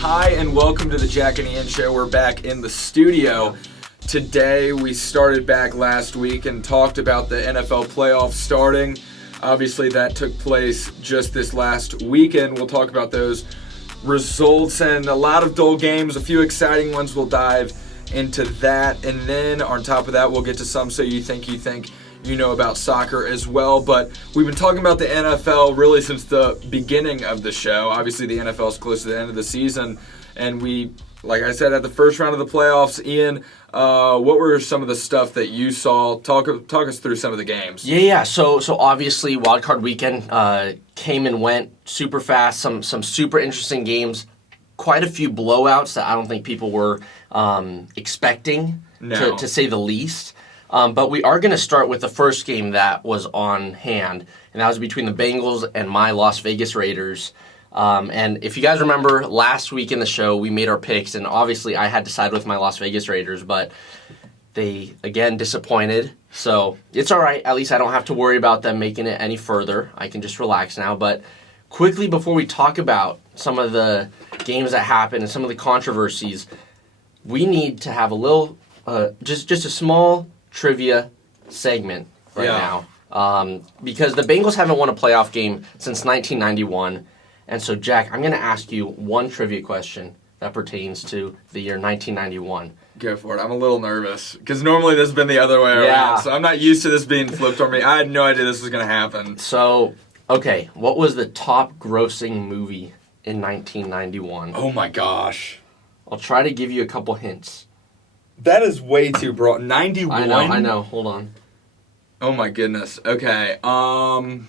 Hi, and welcome to the Jack and Ian Show. We're back in the studio. Today, we started back last week and talked about the NFL playoffs starting. Obviously, that took place just this last weekend. We'll talk about those results and a lot of dull games, a few exciting ones. We'll dive into that. And then, on top of that, we'll get to some So You Think You know about soccer as well. But we've been talking about the NFL really since the beginning of the show. Obviously, the NFL is close to the end of the season. And we, like I said, at the first round of the playoffs, Ian, what were some of the stuff that you saw? Talk us through some of the games. Yeah. So obviously, Wildcard weekend came and went super fast. Some super interesting games. Quite a few blowouts that I don't think people were expecting, to say the least. But we are going to start with the first game that was on hand, and that was between the Bengals and my Las Vegas Raiders. And if you guys remember, last week in the show, we made our picks, and obviously I had to side with my Las Vegas Raiders, but they, again, disappointed. So it's all right. At least I don't have to worry about them making it any further. I can just relax now. But quickly, before we talk about some of the games that happened and some of the controversies, we need to have a little, just a small trivia segment now, because the Bengals haven't won a playoff game since 1991, and so Jack, I'm going to ask you one trivia question that pertains to the year 1991. Go for it. I'm a little nervous because normally this has been the other way around, so I'm not used to this being flipped on me. I had no idea this was going to happen. So, okay, what was the top grossing movie in 1991? Oh my gosh. I'll try to give you a couple hints. That is way too broad. 91? I know. Hold on. Oh my goodness. Okay. Trying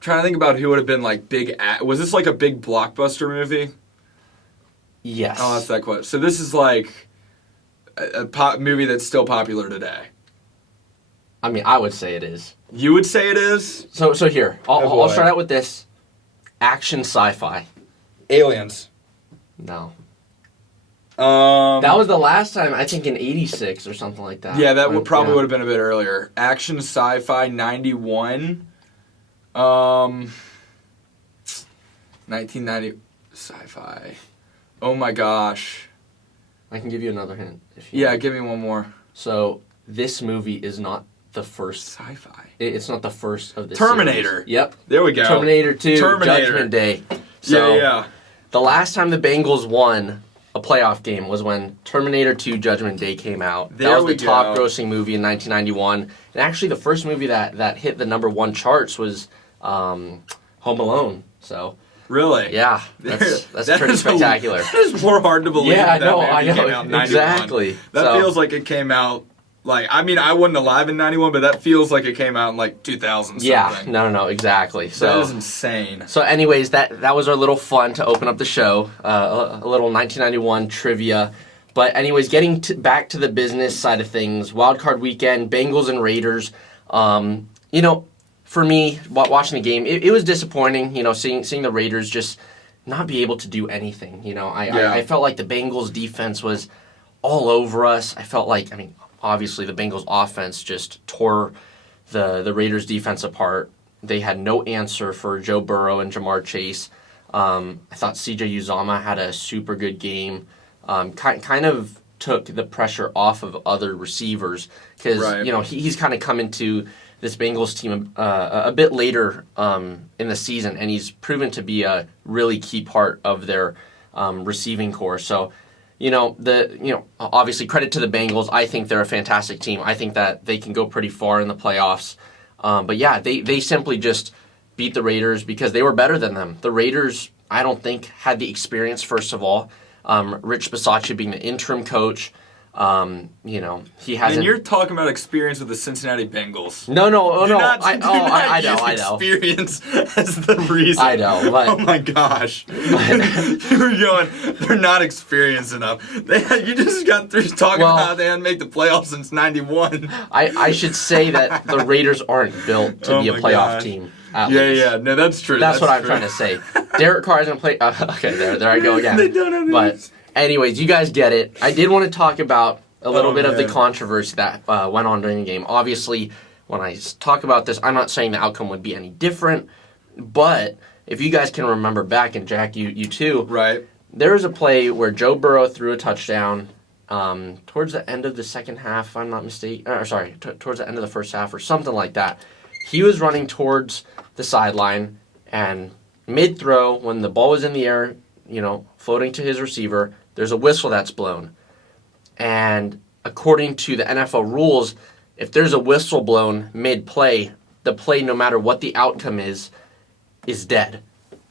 to think about who would have been like big. Was this like a big blockbuster movie? Yes. Oh, that's that question. So this is like a pop movie that's still popular today. I mean, I would say it is. You would say it is? So here, I'll start out with this. Action sci-fi. Aliens. No. That was the last time, I think, in 86 or something like that. Yeah, that would have been a bit earlier. Action sci-fi 91. 1990 sci-fi. Oh my gosh. I can give you another hint. Give me one more. So, this movie is not the first. Sci-fi. It's not the first of this Terminator. series. Yep. There we go. Terminator 2, Judgment Day. So, the last time the Bengals won a playoff game was when Terminator 2 Judgment Day came out. That was the top grossing movie in 1991. And actually the first movie that hit the number one charts was Home Alone. So really? Yeah. That's pretty spectacular. That is more hard to believe I that know, movie came out in 91. Exactly. That feels like it came out I wasn't alive in 91, but that feels like it came out in 2000 something. Yeah, no, exactly. So that is insane. So anyways, that was our little fun to open up the show, a little 1991 trivia. But anyways, getting back to the business side of things, Wildcard weekend, Bengals and Raiders. For me, watching the game, it was disappointing, seeing the Raiders just not be able to do anything. I felt like the Bengals defense was all over us. I felt like, obviously, the Bengals offense just tore the Raiders defense apart. They had no answer for Joe Burrow and Jamar Chase. I thought C.J. Uzomah had a super good game. Kind of took the pressure off of other receivers because he's kind of come into this Bengals team a bit later in the season, and he's proven to be a really key part of their receiving core. So, obviously credit to the Bengals. I think they're a fantastic team. I think that they can go pretty far in the playoffs. But yeah, they simply just beat the Raiders because they were better than them. The Raiders, I don't think, had the experience, first of all. Rich Bisaccia being the interim coach. He hasn't. And you're talking about experience with the Cincinnati Bengals. No. I know. Experience as the reason. I know. But, oh my gosh. You were going, they're not experienced enough. You just got through talking about how they hadn't made the playoffs since 91. I should say that the Raiders aren't built to be a playoff team. Yeah. No, that's true. That's what I'm trying to say. Derek Carr isn't play. Okay, there I go again. They don't have But anyways, you guys get it. I did want to talk about a little bit of the controversy that went on during the game. Obviously, when I talk about this, I'm not saying the outcome would be any different, but if you guys can remember back, and Jack, you too, right? there was a play where Joe Burrow threw a touchdown towards the end of the second half, if I'm not mistaken. Towards the end of the first half or something like that. He was running towards the sideline, and mid-throw, when the ball was in the air, floating to his receiver, there's a whistle that's blown. And according to the NFL rules, if there's a whistle blown mid-play, the play, no matter what the outcome is dead.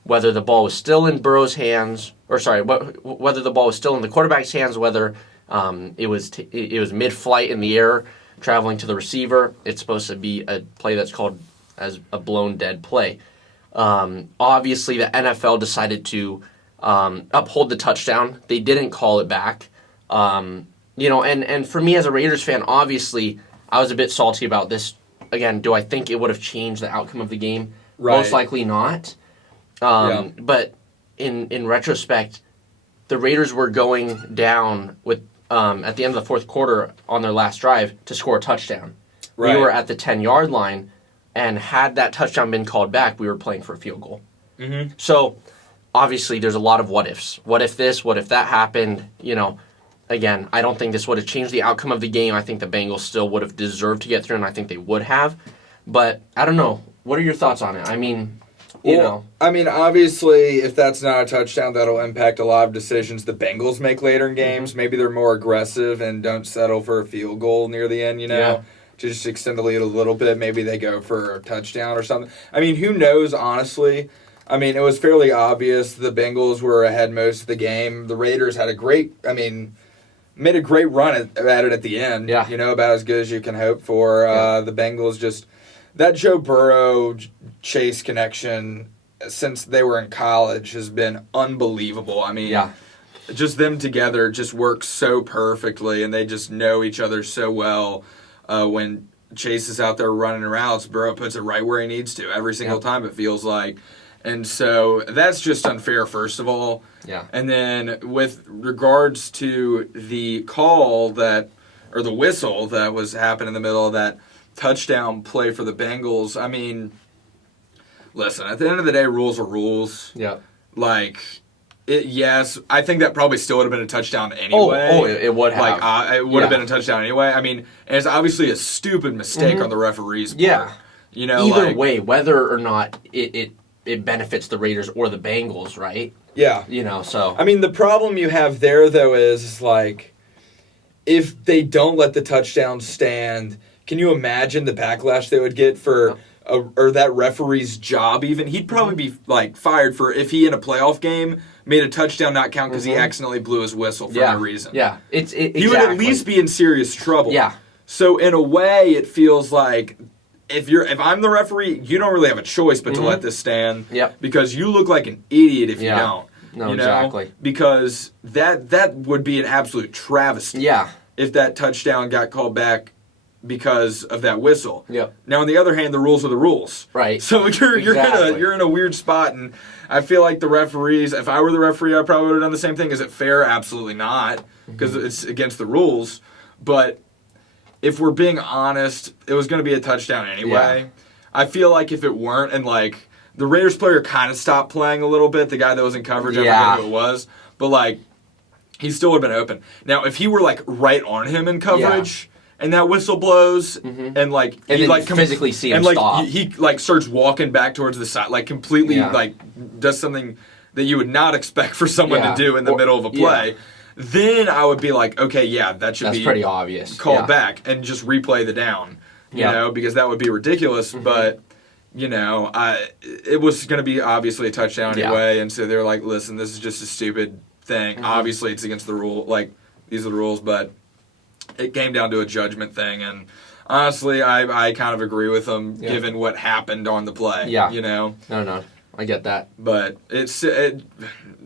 Whether the ball was still in Burrow's hands, whether the ball was still in the quarterback's hands, whether it was mid-flight in the air, traveling to the receiver, it's supposed to be a play that's called as a blown dead play. Obviously, the NFL decided to uphold the touchdown. They didn't call it back. And for me as a Raiders fan, obviously, I was a bit salty about this. Again, do I think it would have changed the outcome of the game? Right. Most likely not. But in retrospect, the Raiders were going down with at the end of the fourth quarter on their last drive to score a touchdown. Right. We were at the 10-yard line, and had that touchdown been called back, we were playing for a field goal. Mm-hmm. So, obviously, there's a lot of what-ifs. What if this? What if that happened? Again, I don't think this would have changed the outcome of the game. I think the Bengals still would have deserved to get through, and I think they would have. But, I don't know. What are your thoughts on it? I mean, obviously, if that's not a touchdown, that'll impact a lot of decisions the Bengals make later in games. Mm-hmm. Maybe they're more aggressive and don't settle for a field goal near the end, Yeah. to just extend the lead a little bit. Maybe they go for a touchdown or something. I mean, who knows, honestly. I mean, it was fairly obvious the Bengals were ahead most of the game. The Raiders had made a great run at it at the end. Yeah. About as good as you can hope for. The Bengals just... That Joe Burrow-Chase connection since they were in college has been unbelievable. I mean, just them together just work so perfectly, and they just know each other so well. When Chase is out there running routes, Burrow puts it right where he needs to every single time, it feels like. And so that's just unfair, first of all. Yeah. And then with regards to the call the whistle that was happening in the middle of that touchdown play for the Bengals, I mean, listen, at the end of the day, rules are rules. Yeah. Yes, I think that probably still would have been a touchdown anyway. It would have. It would have been a touchdown anyway. I mean, and it's obviously a stupid mistake on the referee's part. Yeah. Either way, whether or not it benefits the Raiders or the Bengals, right? Yeah. So. I mean, the problem you have there, though, is if they don't let the touchdown stand, can you imagine the backlash they would get for or that referee's job even? He'd probably be, fired for if he in a playoff game made a touchdown not count because he accidentally blew his whistle for no reason. Yeah. Exactly. He would at least be in serious trouble. Yeah. So, in a way, it feels like if I'm the referee, you don't really have a choice but to let this stand. Yep. Because you look like an idiot if you don't. No, exactly. Because that would be an absolute travesty. Yeah. If that touchdown got called back because of that whistle. Yep. Now, on the other hand, the rules are the rules. Right. So you're in a weird spot, and I feel like the referees. If I were the referee, I probably would have done the same thing. Is it fair? Absolutely not, because it's against the rules. But if we're being honest, it was going to be a touchdown anyway. Yeah. I feel like if it weren't, and the Raiders player kind of stopped playing a little bit, the guy that was in coverage, I forget who it was, but he still would have been open. Now, if he were right on him in coverage. Yeah. And that whistle blows, and you physically see him stop. He starts walking back towards the side, completely does something that you would not expect for someone to do in the middle of a play. Yeah. Then I would be okay, that should be pretty obvious. Called back and just replay the down, you know, because that would be ridiculous. Mm-hmm. But it was going to be obviously a touchdown anyway, and so they're listen, this is just a stupid thing. Mm-hmm. Obviously, it's against the rule. These are the rules, but. It came down to a judgment thing, and honestly, I kind of agree with them given what happened on the play. Yeah. No, I get that. But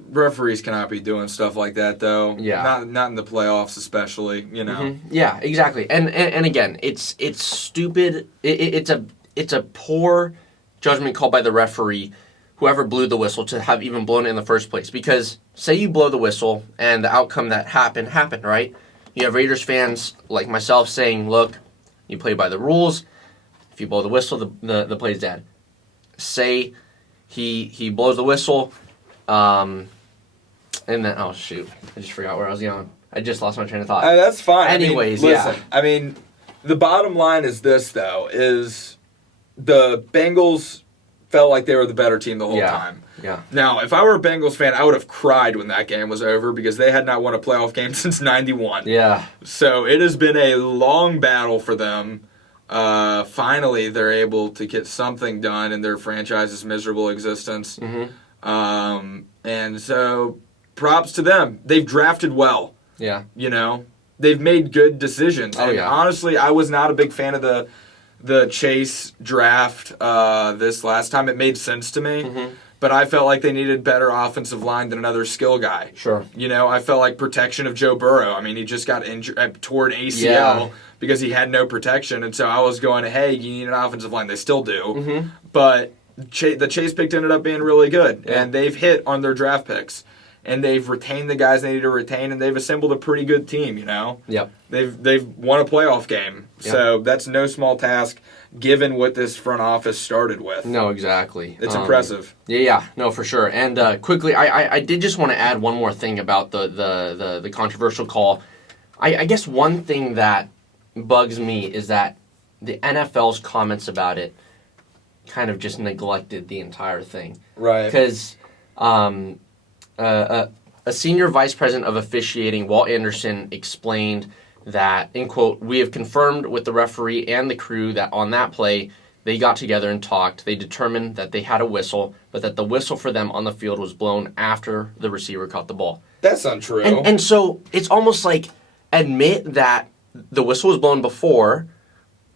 referees cannot be doing stuff like that, though. Yeah. Not in the playoffs, especially. Mm-hmm. Yeah, exactly. And again, it's stupid. It's a poor judgment call by the referee, whoever blew the whistle, to have even blown it in the first place. Because say you blow the whistle, and the outcome that happened, right? You have Raiders fans like myself saying, look, you play by the rules. If you blow the whistle, the play's dead. Say he blows the whistle. And then, oh shoot, I just forgot where I was going. I just lost my train of thought. That's fine. Anyways, listen, I mean, the bottom line is this, though, is the Bengals felt like they were the better team the whole time. Yeah. Now, if I were a Bengals fan, I would have cried when that game was over because they had not won a playoff game since '91. Yeah. So it has been a long battle for them. Finally, they're able to get something done in their franchise's miserable existence. Mm-hmm. And so, props to them. They've drafted well. Yeah. You know, they've made good decisions. Oh, and yeah. honestly, I was not a big fan of the Chase draft this last time. It made sense to me. Mm-hmm. But I felt like they needed better offensive line than another skill guy. Sure. You know, I felt like protection of Joe Burrow. I mean, he just got injured, toward ACL because he had no protection. And so I was going, hey, you need an offensive line. They still do. Mm-hmm. But the Chase pick ended up being really good. Yeah. And they've hit on their draft picks. And they've retained the guys they need to retain, and they've assembled a pretty good team, you know? Yep. They've won a playoff game. Yep. So that's no small task given what this front office started with. No, exactly. It's impressive. Yeah, no, for sure. And quickly, I did just want to add one more thing about the controversial call. I guess one thing that bugs me is that the NFL's comments about it kind of just neglected the entire thing. Right. Because a senior vice president of officiating, Walt Anderson, explained that, in quote, "We have confirmed with the referee and the crew that on that play, they got together and talked. They determined that they had a whistle, but that the whistle for them on the field was blown after the receiver caught the ball." That's untrue. And so it's almost like admit that the whistle was blown before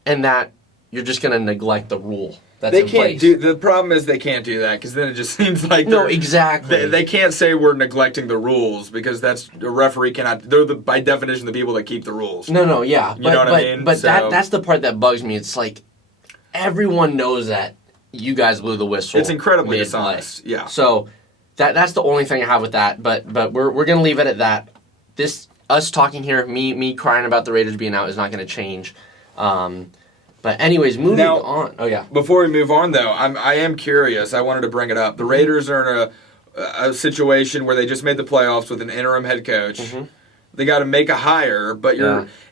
and that you're just going to neglect the rule. That's in place. The problem is they can't do that because then it just seems like no, exactly. They can't say we're neglecting the rules because that's a referee cannot. They're by definition the people that keep the rules. No, yeah. You know what I mean? But So, that's the part that bugs me. It's like everyone knows that you guys blew the whistle. It's incredibly mid-play. dishonest. Yeah. So that's the only thing I have with that. But we're gonna leave it at that. Us talking here, me crying about the Raiders being out is not gonna change. But anyways, moving on. Oh yeah. Before we move on, though, I am curious. I wanted to bring it up. The Raiders are in a situation where they just made the playoffs with an interim head coach. Mm-hmm. They got to make a hire, but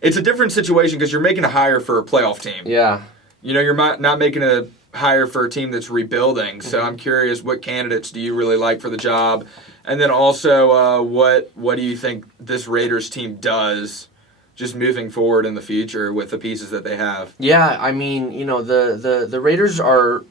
it's a different situation because you're making a hire for a playoff team. Yeah. You know, you're not making a hire for a team that's rebuilding. So I'm curious, what candidates do you really like for the job? And then also, what do you think this Raiders team does just moving forward in the future with the pieces that they have? Yeah, I mean, you know, the Raiders are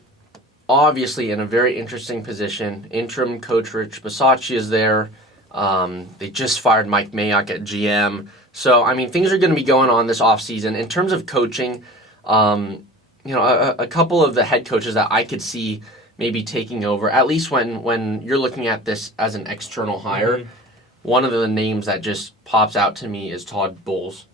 obviously in a very interesting position. Interim coach Rich Bisaccia is there. They just fired Mike Mayock at GM. So, I mean, things are going to be going on this offseason. In terms of coaching, you know, a couple of the head coaches that I could see maybe taking over, at least when you're looking at this as an external hire, mm-hmm. One of the names that just pops out to me is Todd Bowles.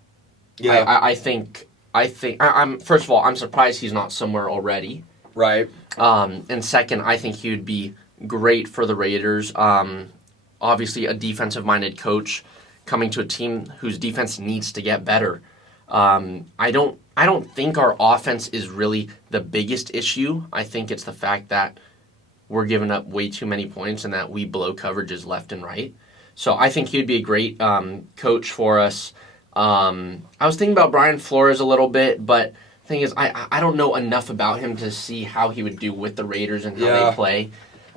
Yeah, I think I'm first of all, I'm surprised he's not somewhere already. Right. And second, I think he would be great for the Raiders. Obviously, a defensive-minded coach coming to a team whose defense needs to get better. I don't think our offense is really the biggest issue. I think it's the fact that we're giving up way too many points and that we blow coverages left and right. So I think he'd be a great coach for us. I was thinking about Brian Flores a little bit, but the thing is, I don't know enough about him to see how he would do with the Raiders and how they play.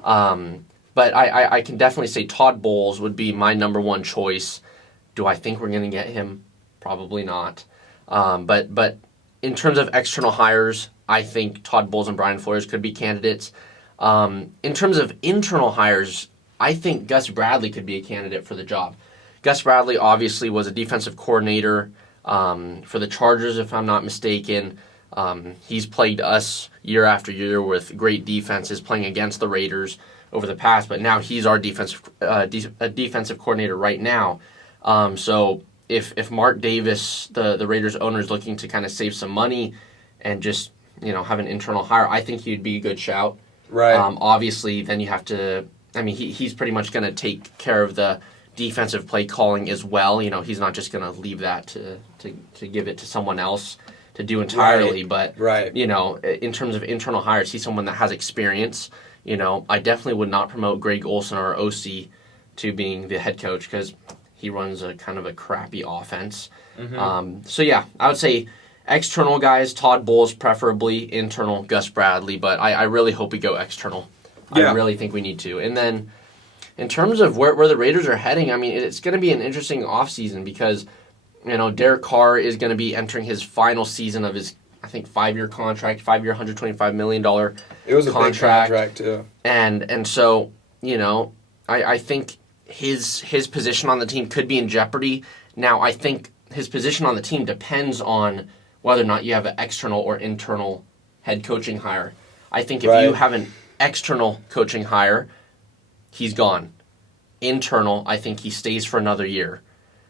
But I can definitely say Todd Bowles would be my number one choice. Do I think we're going to get him? Probably not. But in terms of external hires, I think Todd Bowles and Brian Flores could be candidates. In terms of internal hires, I think Gus Bradley could be a candidate for the job. Gus Bradley obviously was a defensive coordinator for the Chargers, if I'm not mistaken. He's plagued us year after year with great defenses playing against the Raiders over the past, but now he's our defensive coordinator right now. So if Mark Davis, the Raiders owner, is looking to kind of save some money and just have an internal hire, I think he'd be a good shout. Right. Obviously, then you have to. I mean, he's pretty much going to take care of the defensive play calling as well. He's not just going to leave that to give it to someone else to do entirely. Right. But in terms of internal hires, he's someone that has experience. I definitely would not promote Greg Olson, our OC, to being the head coach because he runs a kind of a crappy offense. Mm-hmm. So yeah, I would say external guys, Todd Bowles preferably, internal Gus Bradley, but I really hope we go external. Yeah. I really think we need to. And then in terms of where the Raiders are heading, I mean, it's going to be an interesting offseason because, Derek Carr is going to be entering his final season of his, I think, 5-year contract, $125 million It was a contract. big contract, too. And so, I think his position on the team could be in jeopardy. Now, I think his position on the team depends on whether or not you have an external or internal head coaching hire. I think if you have an external coaching hire, he's gone. Internal, I think he stays for another year.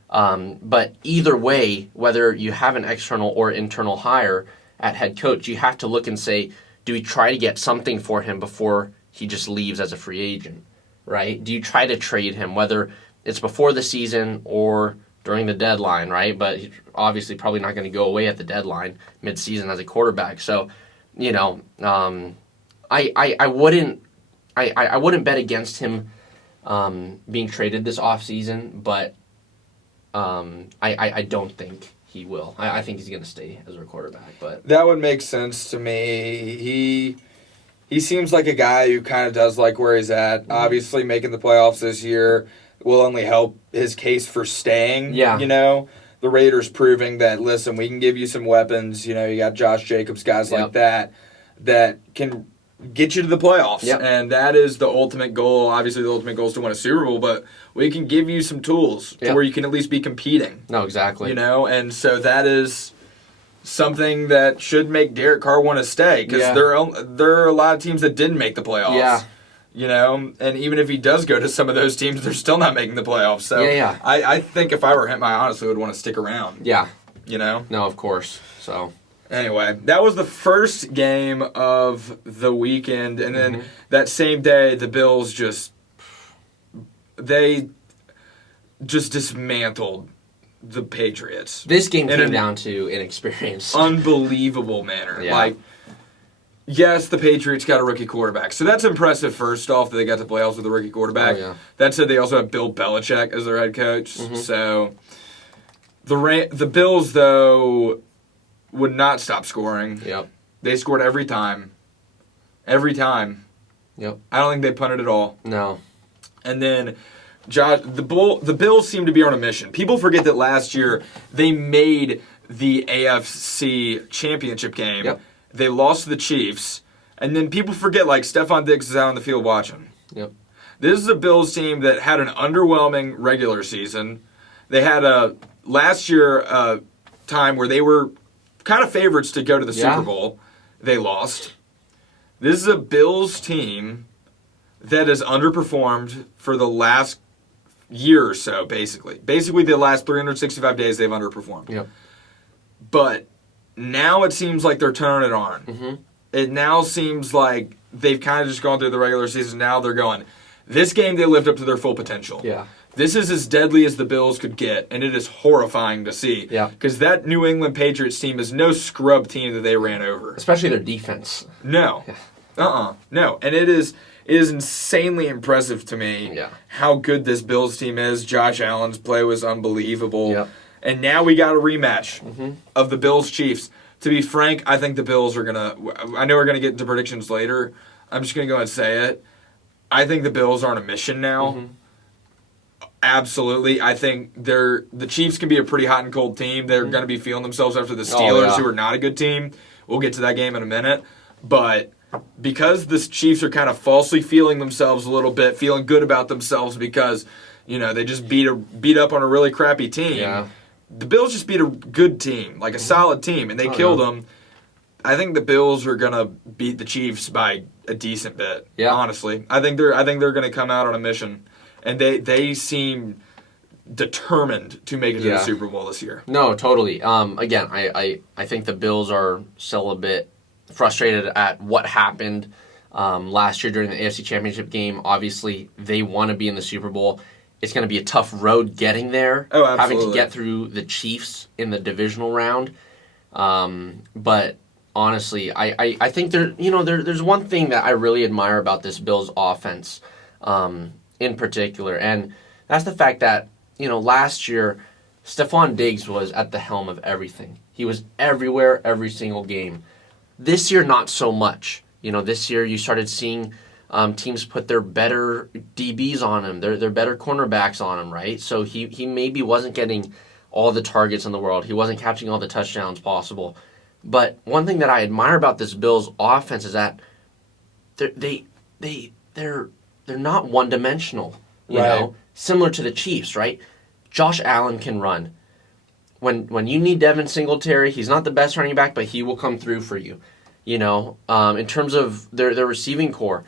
But either way, whether you have an external or internal hire at head coach, you have to look and say, do we try to get something for him before he just leaves as a free agent, right? Do you try to trade him, whether it's before the season or during the deadline, right? But he's obviously probably not going to go away at the deadline mid-season as a quarterback. So, I wouldn't bet against him being traded this offseason, but I don't think he will. I think he's going to stay as a quarterback. But that would make sense to me. He seems like a guy who kind of does like where he's at. Mm-hmm. Obviously, making the playoffs this year will only help his case for staying. Yeah. The Raiders proving that, listen, we can give you some weapons. You got Josh Jacobs, guys like that can get you to the playoffs. Yep. And that is the ultimate goal. Obviously, the ultimate goal is to win a Super Bowl, but we can give you some tools to where you can at least be competing. No, exactly. And so that is something that should make Derek Carr want to stay because there are a lot of teams that didn't make the playoffs. Yeah. And even if he does go to some of those teams, they're still not making the playoffs. So I think if I were him, I honestly would want to stick around. Yeah. No, of course. So anyway, that was the first game of the weekend, and then that same day, the Bills just dismantled the Patriots. This game came down to inexperience. Unbelievable manner. Yeah. Yes, the Patriots got a rookie quarterback. So that's impressive, first off, that they got to playoffs with a rookie quarterback. Oh, yeah. That said, they also have Bill Belichick as their head coach. Mm-hmm. So the Bills, though, would not stop scoring. Yep. They scored every time. Every time. Yep. I don't think they punted at all. No. And then the Bills seem to be on a mission. People forget that last year they made the AFC Championship game. Yep. They lost to the Chiefs. And then people forget, Stephon Diggs is out on the field watching. Yep. This is a Bills team that had an underwhelming regular season. They had last year time where they were kind of favorites to go to the Super Bowl. They lost. This is a Bills team that has underperformed for the last year or so, basically. Basically, the last 365 days they've underperformed. Yep. But now it seems like they're turning it on. Mm-hmm. It now seems like they've kind of just gone through the regular season. Now they're going, this game they lived up to their full potential. Yeah. This is as deadly as the Bills could get, and it is horrifying to see. Yeah. Because that New England Patriots team is no scrub team that they ran over. Especially their defense. No. No. And it is insanely impressive to me how good this Bills team is. Josh Allen's play was unbelievable. Yep. And now we got a rematch of the Bills-Chiefs. To be frank, I think the Bills are going to... I know we're going to get into predictions later. I'm just going to go ahead and say it. I think the Bills are on a mission now. Mm-hmm. Absolutely. I think the Chiefs can be a pretty hot and cold team. They're going to be feeling themselves after the Steelers, who are not a good team. We'll get to that game in a minute. But because the Chiefs are kind of falsely feeling themselves a little bit, feeling good about themselves because, they just beat up on a really crappy team. Yeah. The Bills just beat a good team, like a solid team, and they killed them. I think the Bills are going to beat the Chiefs by a decent bit, honestly. I think they're going to come out on a mission. And they seem determined to make it to the Super Bowl this year. No, totally. Again, I think the Bills are still a bit frustrated at what happened last year during the AFC Championship game. Obviously, they want to be in the Super Bowl. It's going to be a tough road getting there. Oh, absolutely. Having to get through the Chiefs in the divisional round. But honestly, I think there's one thing that I really admire about this Bills offense. in particular. And that's the fact that, last year, Stephon Diggs was at the helm of everything. He was everywhere, every single game. This year, not so much. This year you started seeing teams put their better DBs on him, their better cornerbacks on him, right? So he maybe wasn't getting all the targets in the world. He wasn't catching all the touchdowns possible. But one thing that I admire about this Bills offense is that they're not one-dimensional, you know? Similar to the Chiefs, right? Josh Allen can run. When you need Devin Singletary, he's not the best running back, but he will come through for you. In terms of their receiving core,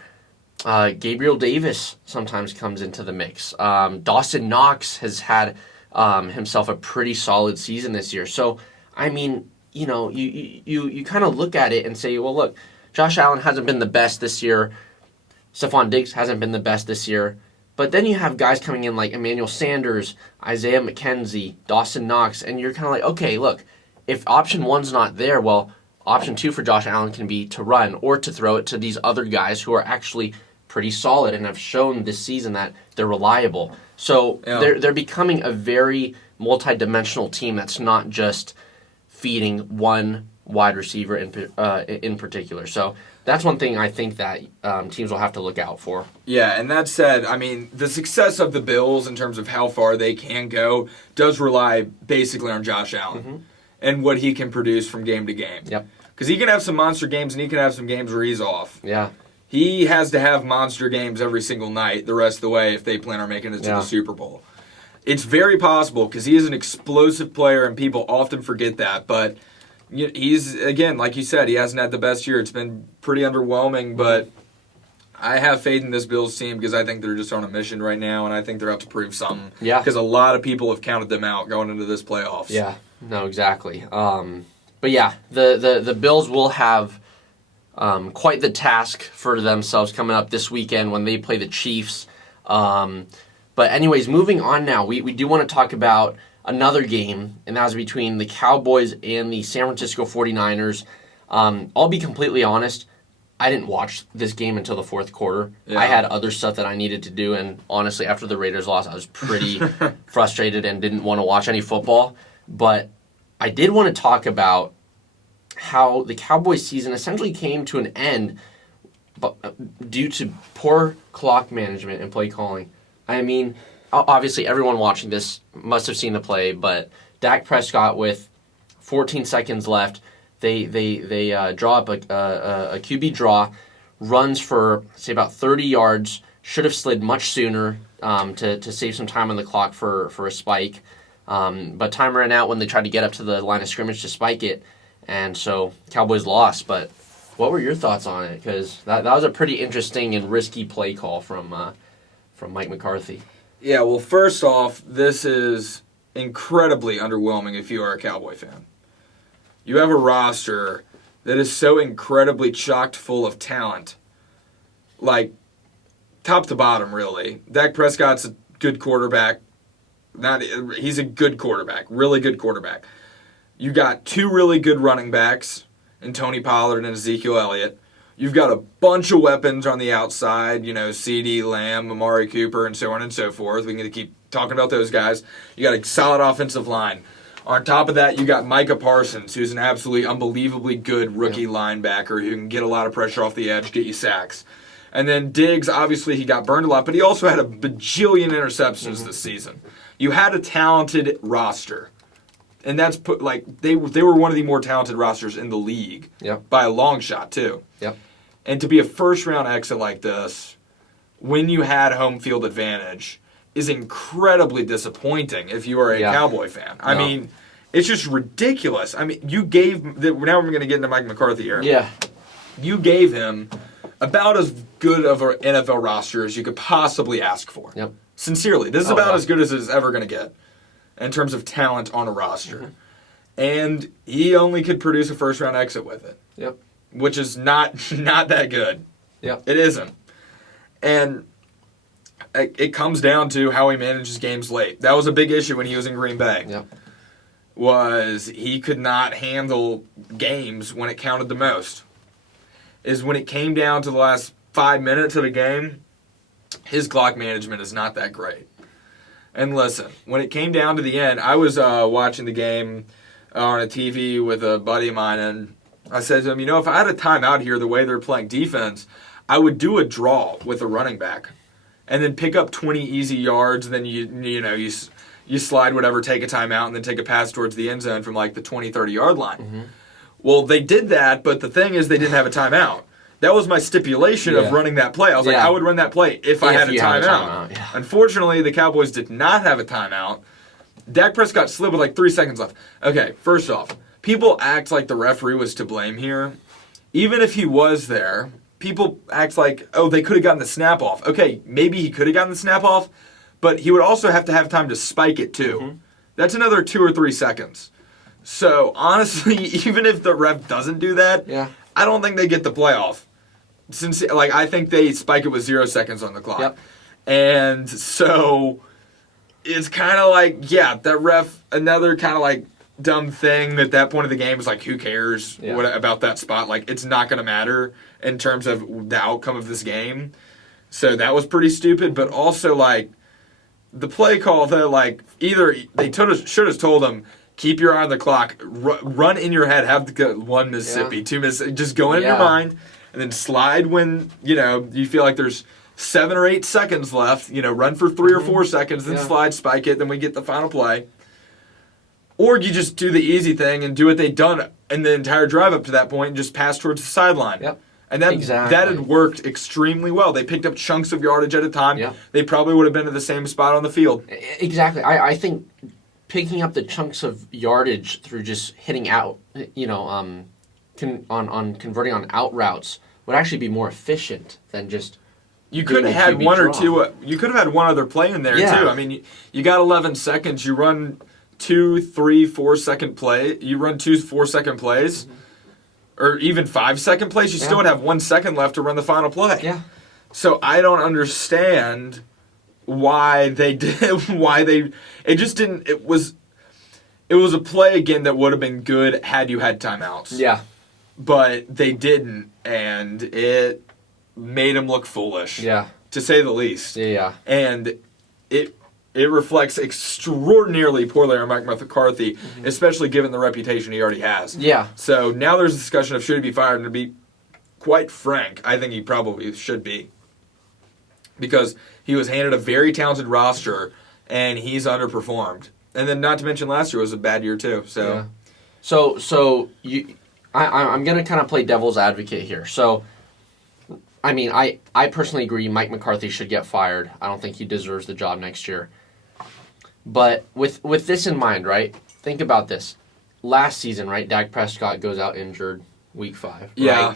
Gabriel Davis sometimes comes into the mix. Dawson Knox has had himself a pretty solid season this year. So, I mean, you kind of look at it and say, well, look, Josh Allen hasn't been the best this year. Stephon Diggs hasn't been the best this year. But then you have guys coming in like Emmanuel Sanders, Isaiah McKenzie, Dawson Knox, and you're kind of like, okay, look, if option one's not there, well, option two for Josh Allen can be to run or to throw it to these other guys who are actually pretty solid and have shown this season that they're reliable. So they're becoming a very multi-dimensional team that's not just feeding one wide receiver in particular. So that's one thing I think that teams will have to look out for. Yeah, and that said, I mean, the success of the Bills in terms of how far they can go does rely basically on Josh Allen and what he can produce from game to game. Yep. Because he can have some monster games and he can have some games where he's off. Yeah. He has to have monster games every single night the rest of the way if they plan on making it to the Super Bowl. It's very possible because he is an explosive player and people often forget that. But he's, again, like you said, he hasn't had the best year. It's been pretty underwhelming, but I have faith in this Bills team because I think they're just on a mission right now, and I think they're out to prove something. Yeah. Because a lot of people have counted them out going into this playoffs. Yeah, no, exactly. But yeah, the Bills will have quite the task for themselves coming up this weekend when they play the Chiefs. But anyways, moving on now, we do want to talk about another game, and that was between the Cowboys and the San Francisco 49ers. I'll be completely honest, I didn't watch this game until the fourth quarter. Yeah. I had other stuff that I needed to do, and honestly, after the Raiders lost, I was pretty frustrated and didn't want to watch any football. But I did want to talk about how the Cowboys season essentially came to an end due to poor clock management and play calling. I mean, obviously everyone watching this must have seen the play, but Dak Prescott with 14 seconds left, they draw up a QB draw, runs for, say, about 30 yards, should have slid much sooner to save some time on the clock for a spike. But time ran out when they tried to get up to the line of scrimmage to spike it, and so Cowboys lost. But what were your thoughts on it? Because that was a pretty interesting and risky play call from Mike McCarthy. Yeah, well, first off, this is incredibly underwhelming if you are a Cowboy fan. You have a roster that is so incredibly chocked full of talent, like top to bottom, really. Dak Prescott's a good quarterback. He's a good quarterback, really good quarterback. You got two really good running backs in Tony Pollard and Ezekiel Elliott. You've got a bunch of weapons on the outside, CeeDee Lamb, Amari Cooper, and so on and so forth. We can keep talking about those guys. You got a solid offensive line. On top of that, you got Micah Parsons, who's an absolutely unbelievably good rookie linebacker who can get a lot of pressure off the edge, get you sacks. And then Diggs, obviously he got burned a lot, but he also had a bajillion interceptions this season. You had a talented roster. And that's they were one of the more talented rosters in the league by a long shot too. Yep. And to be a first round exit like this, when you had home field advantage, is incredibly disappointing if you are a Cowboy fan. I mean, it's just ridiculous. I mean, now we're going to get into Mike McCarthy here. Yeah. You gave him about as good of an NFL roster as you could possibly ask for. Yep. Sincerely, this is about as good as it's ever going to get in terms of talent on a roster. Mm-hmm. And he only could produce a first-round exit with it. Yep. Which is not that good. Yep. It isn't. And it comes down to how he manages games late. That was a big issue when he was in Green Bay. Yep. Was he could not handle games when it counted the most. Is when it came down to the last 5 minutes of the game, his clock management is not that great. And listen, when it came down to the end, I was watching the game on a TV with a buddy of mine, and I said to him, if I had a timeout here the way they're playing defense, I would do a draw with a running back and then pick up 20 easy yards, then you slide whatever, take a timeout, and then take a pass towards the end zone from like the 20, 30-yard line. Mm-hmm. Well, they did that, but the thing is they didn't have a timeout. That was my stipulation of running that play. I was like, I would run that play if I had a timeout. Yeah. Unfortunately, the Cowboys did not have a timeout. Dak Prescott slid with like 3 seconds left. Okay, first off, people act like the referee was to blame here. Even if he was there, people act like, they could have gotten the snap off. Okay, maybe he could have gotten the snap off, but he would also have to have time to spike it too. Mm-hmm. That's another 2 or 3 seconds. So, honestly, even if the ref doesn't do that, I don't think they get the playoff. Since I think they spike it with 0 seconds on the clock. Yep. And so it's kind of like, that ref, another kind of like dumb thing at that point of the game is like, who cares about that spot? Like, it's not going to matter in terms of the outcome of this game. So that was pretty stupid. But also, like, the play call, though, like, either they should have told them, keep your eye on the clock, run in your head, have the 1 Mississippi, 2 Mississippi, just go in your mind. And then slide when, you feel like there's 7 or 8 seconds left. Run for 3 or 4 seconds, then slide, spike it, then we get the final play. Or you just do the easy thing and do what they'd done in the entire drive up to that point and just pass towards the sideline. Yep. And that had worked extremely well. They picked up chunks of yardage at a time. Yep. They probably would have been at the same spot on the field. Exactly. I think picking up the chunks of yardage through just hitting out, on converting on out routes would actually be more efficient than just. You could have had one or two. You could have had one other play in there too. I mean, you got 11 seconds. You run 2, 3, 4 second play. You run 2 4-second plays, or even 5-second plays. You still would have 1 second left to run the final play. Yeah. So I don't understand why they did. It just didn't. It was a play again that would have been good had you had timeouts. Yeah. But they didn't, and it made him look foolish. Yeah. To say the least. Yeah. And it reflects extraordinarily poorly on Mike McCarthy, especially given the reputation he already has. Yeah. So now there's a discussion of should he be fired, and to be quite frank, I think he probably should be. Because he was handed a very talented roster, and he's underperformed. And then not to mention last year was a bad year too. So. Yeah. So I'm going to kind of play devil's advocate here. So, I mean, I personally agree Mike McCarthy should get fired. I don't think he deserves the job next year. But with this in mind, right, think about this. Last season, right, Dak Prescott goes out injured week 5. Right? Yeah.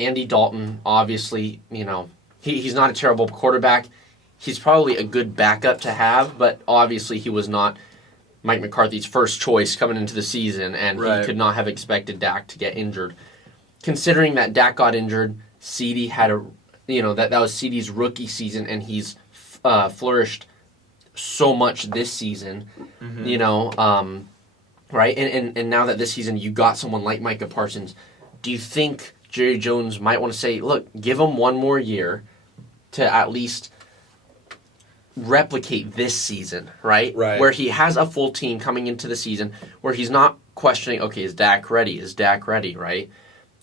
Andy Dalton, obviously, he's not a terrible quarterback. He's probably a good backup to have, but obviously he was not Mike McCarthy's first choice coming into the season, and he could not have expected Dak to get injured. Considering that Dak got injured, CeeDee had that was CeeDee's rookie season, and he's flourished so much this season, right? And now that this season you got someone like Micah Parsons, do you think Jerry Jones might want to say, look, give him 1 more year to at least replicate this season, right? Where he has a full team coming into the season, where he's not questioning, okay, is Dak ready? Is Dak ready, right?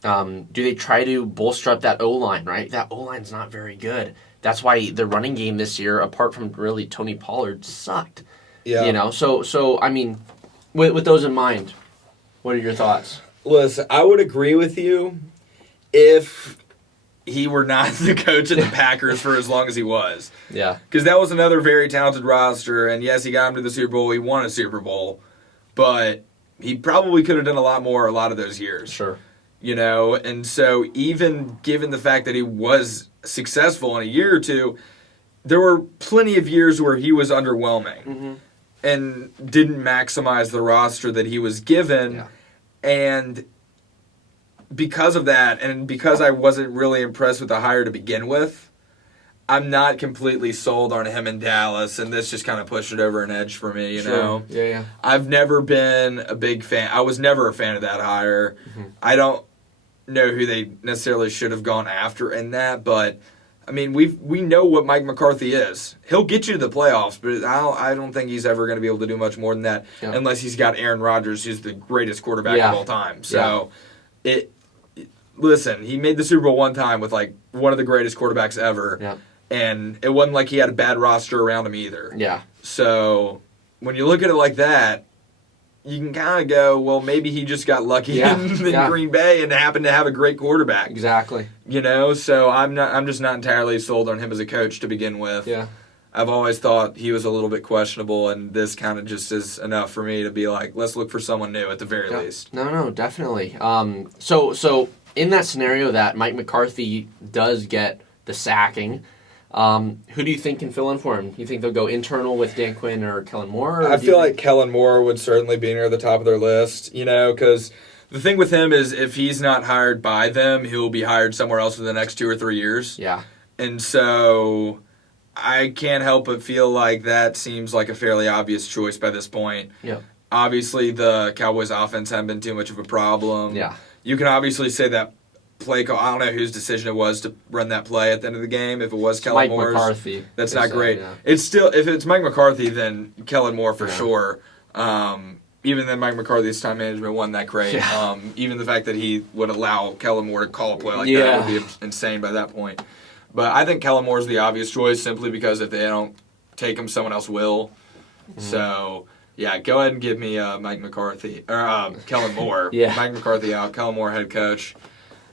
Do they try to bolster up that O-line, right? That O-line's not very good. That's why the running game this year, apart from really Tony Pollard, sucked. Yeah. So I mean, with those in mind, what are your thoughts? Listen, I would agree with you if he were not the coach of the Packers for as long as he was. Yeah. Because that was another very talented roster, and yes, he got him to the Super Bowl. He won a Super Bowl. But he probably could have done a lot more a lot of those years. Sure. And so even given the fact that he was successful in a year or two, there were plenty of years where he was underwhelming and didn't maximize the roster that he was given. Yeah. And because of that, and because I wasn't really impressed with the hire to begin with, I'm not completely sold on him in Dallas, and this just kind of pushed it over an edge for me, you know? Yeah. I've never been a big fan. I was never a fan of that hire. I don't know who they necessarily should have gone after in that, but I mean, we know what Mike McCarthy is. He'll get you to the playoffs, but I don't think he's ever going to be able to do much more than that unless he's got Aaron Rodgers, who's the greatest quarterback of all time. So, listen, he made the Super Bowl one time with like one of the greatest quarterbacks ever, and it wasn't like he had a bad roster around him either. Yeah. So when you look at it like that, you can kind of go, well, maybe he just got lucky in Green Bay and happened to have a great quarterback. Exactly. So I'm just not entirely sold on him as a coach to begin with. Yeah. I've always thought he was a little bit questionable, and this kind of just is enough for me to be like, let's look for someone new at the very least. No, definitely. So in that scenario that Mike McCarthy does get the sacking, who do you think can fill in for him? You think they'll go internal with Dan Quinn or Kellen Moore? I feel like Kellen Moore would certainly be near the top of their list, because the thing with him is if he's not hired by them, he'll be hired somewhere else for the next 2 or 3 years. Yeah. And so I can't help but feel like that seems like a fairly obvious choice by this point. Yeah. Obviously, the Cowboys' offense hasn't been too much of a problem. Yeah. You can obviously say that play call. I don't know whose decision it was to run that play at the end of the game. If it was Kellen Moore's, Mike McCarthy. That's not great. Yeah. It's still, if it's Mike McCarthy, then Kellen Moore for sure. Even then, Mike McCarthy's time management wasn't that great. Yeah. Even the fact that he would allow Kellen Moore to call a play like that would be insane by that point. But I think Kellen Moore's the obvious choice simply because if they don't take him, someone else will. Mm-hmm. So, go ahead and give me Mike McCarthy or Kellen Moore. Mike McCarthy out, Kellen Moore head coach.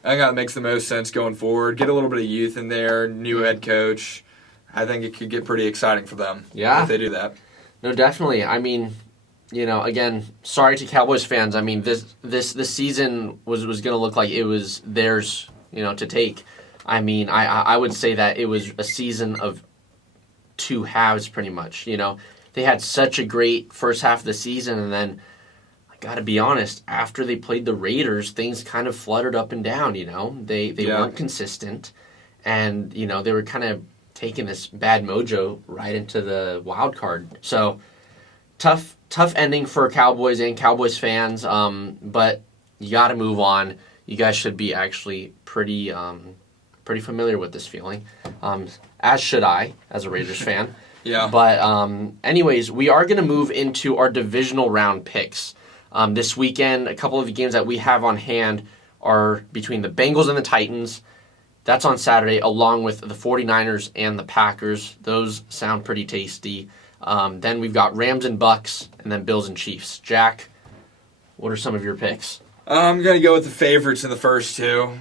I think that makes the most sense going forward. Get a little bit of youth in there, new head coach. I think it could get pretty exciting for them if they do that. No, definitely. I mean, again, sorry to Cowboys fans. I mean, this season was going to look like it was theirs, to take. I mean, I would say that it was a season of two halves pretty much. They had such a great first half of the season, and then I got to be honest, after they played the Raiders, things kind of fluttered up and down, They weren't consistent, and, they were kind of taking this bad mojo right into the wild card. So, tough ending for Cowboys and Cowboys fans, but you got to move on. You guys should be actually pretty familiar with this feeling, as should I, as a Raiders fan. Yeah. But anyways, we are going to move into our divisional round picks. This weekend, a couple of the games that we have on hand are between the Bengals and the Titans. That's on Saturday, along with the 49ers and the Packers. Those sound pretty tasty. Then we've got Rams and Bucks, and then Bills and Chiefs. Jack, what are some of your picks? I'm going to go with the favorites in the first two.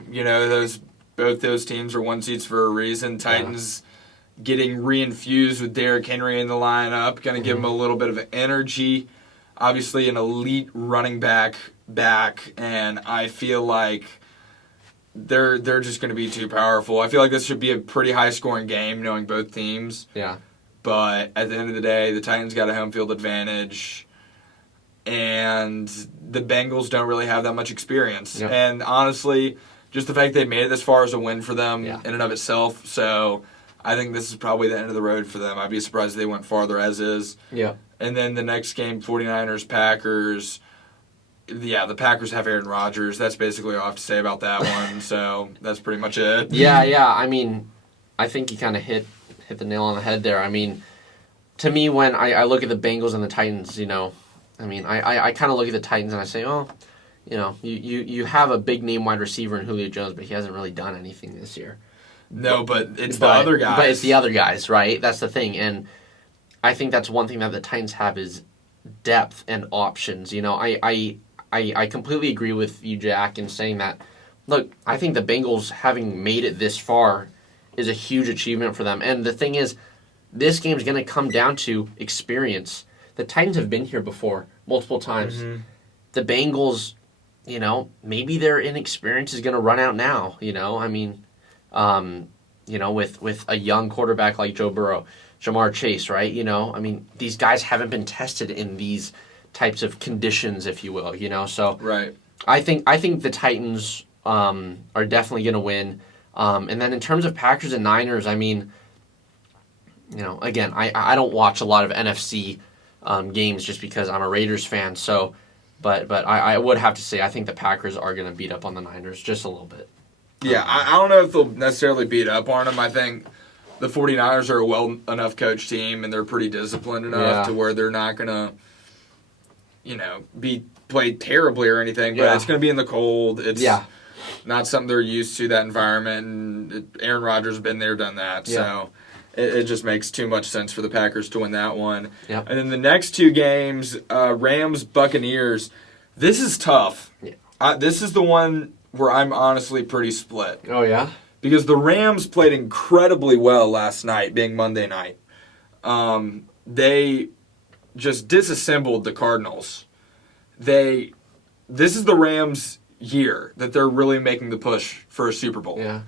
Both those teams are one seeds for a reason. Titans getting reinfused with Derrick Henry in the lineup, going to give them a little bit of energy. Obviously, an elite running back, and I feel like they're just going to be too powerful. I feel like this should be a pretty high-scoring game, knowing both teams. Yeah. But at the end of the day, the Titans got a home field advantage, and the Bengals don't really have that much experience. Yep. And honestly, just the fact they made it this far is a win for them in and of itself. So I think this is probably the end of the road for them. I'd be surprised if they went farther as is. Yeah. And then the next game, 49ers, Packers. Yeah, the Packers have Aaron Rodgers. That's basically all I have to say about that one. So that's pretty much it. Yeah. I mean, I think you kind of hit the nail on the head there. I mean, to me, when I look at the Bengals and the Titans, I mean, I kind of look at the Titans and I say, you have a big name wide receiver in Julio Jones, but he hasn't really done anything this year. No, but it's the other guys. But it's the other guys, right? That's the thing. And I think that's one thing that the Titans have is depth and options. I completely agree with you, Jack, in saying that, look, I think the Bengals having made it this far is a huge achievement for them. And the thing is, this game's going to come down to experience. The Titans have been here before multiple times. Mm-hmm. The Bengals, maybe their inexperience is going to run out now. I mean, with a young quarterback like Joe Burrow, Jamar Chase, right? I mean, these guys haven't been tested in these types of conditions, if you will. So right. I think the Titans are definitely going to win. And then in terms of Packers and Niners, I mean, again, I don't watch a lot of NFC games just because I'm a Raiders fan. So, but I would have to say I think the Packers are going to beat up on the Niners just a little bit. Yeah, I don't know if they'll necessarily beat up on them. I think the 49ers are a well enough coached team, and they're pretty disciplined enough to where they're not going to, be played terribly or anything, but it's going to be in the cold. It's not something they're used to, that environment, and Aaron Rodgers has been there, done that. So it just makes too much sense for the Packers to win that one. Yeah. And then the next two games, Rams-Buccaneers, this is tough. Yeah. This is the one where I'm honestly pretty split. Oh, yeah? Because the Rams played incredibly well last night, being Monday night. They just disassembled the Cardinals. This is the Rams' year that they're really making the push for a Super Bowl. Yeah.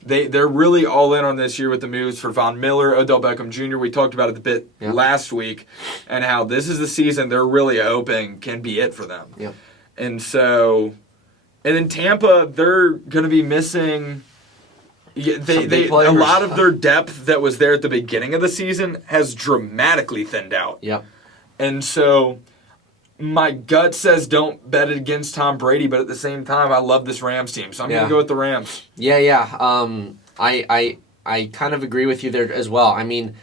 They're really all in on this year with the moves for Von Miller, Odell Beckham Jr. We talked about it a bit last week, and how this is the season they're really hoping can be it for them. Yep. And so, and then Tampa, they're going to be missing. A lot of their depth that was there at the beginning of the season has dramatically thinned out. Yep. And so, my gut says don't bet it against Tom Brady, but at the same time, I love this Rams team, so I'm going to go with the Rams. Yeah. I kind of agree with you there as well. I mean,